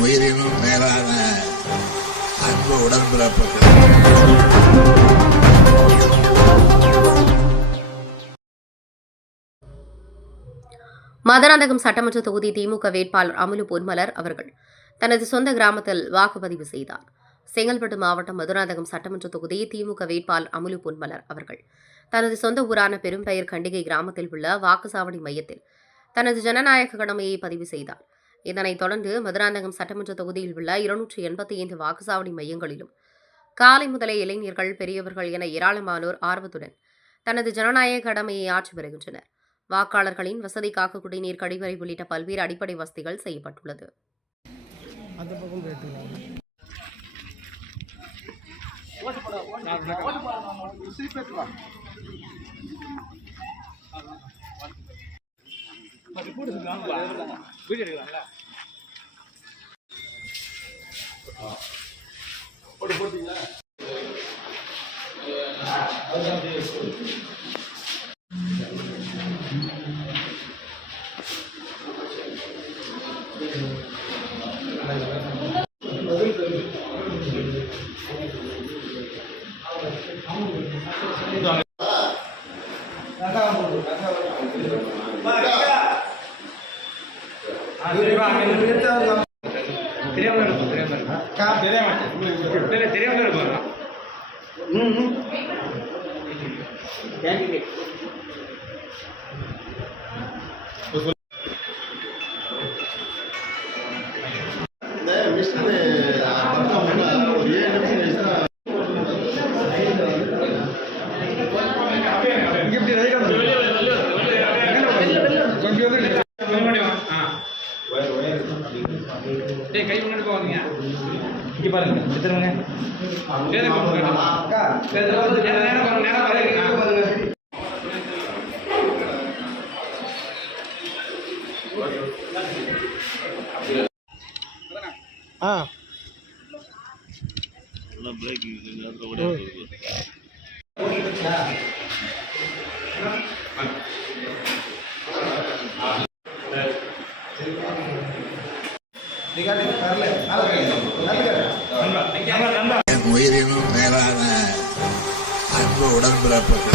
உயிரினும் மேலான அன்பு உடன்பிறப்புகள். மதுராந்தகம் சட்டமன்ற தொகுதி திமுக வேட்பாளர் அமுலு பொன்மலர் அவர்கள் தனது சொந்த கிராமத்தில் வாக்குப்பதிவு செய்தார். செங்கல்பட்டு மாவட்டம் மதுராந்தகம் சட்டமன்ற தொகுதி திமுக வேட்பாளர் அமுலு பொன்மலர் அவர்கள் தனது சொந்த ஊரான பெரும்பெயர் கண்டிகை கிராமத்தில் உள்ள வாக்குச்சாவடி மையத்தில் தனது ஜனநாயக கடமையை பதிவு செய்தார். இதனைத் தொடர்ந்து மதுராந்தகம் சட்டமன்ற தொகுதியில் உள்ள 285 வாக்குச்சாவடி மையங்களிலும் காலை முதலே இளைஞர்கள், பெரியவர்கள் என ஏராளமானோர் ஆர்வத்துடன் தனது ஜனநாயக கடமையை ஆற்றி வருகின்றனர். வாக்காளர்களின் வசதிக்காக குடிநீர், கழிவறை உள்ளிட்ட பல்வேறு அடிப்படை வசதிகள் செய்யப்பட்டுள்ளது. கை முன்னாடி போவாங்க. இங்க பாருங்க, எத்தனை உயிரினும் மேலான அன்பு உடன்பிறப்புகள்.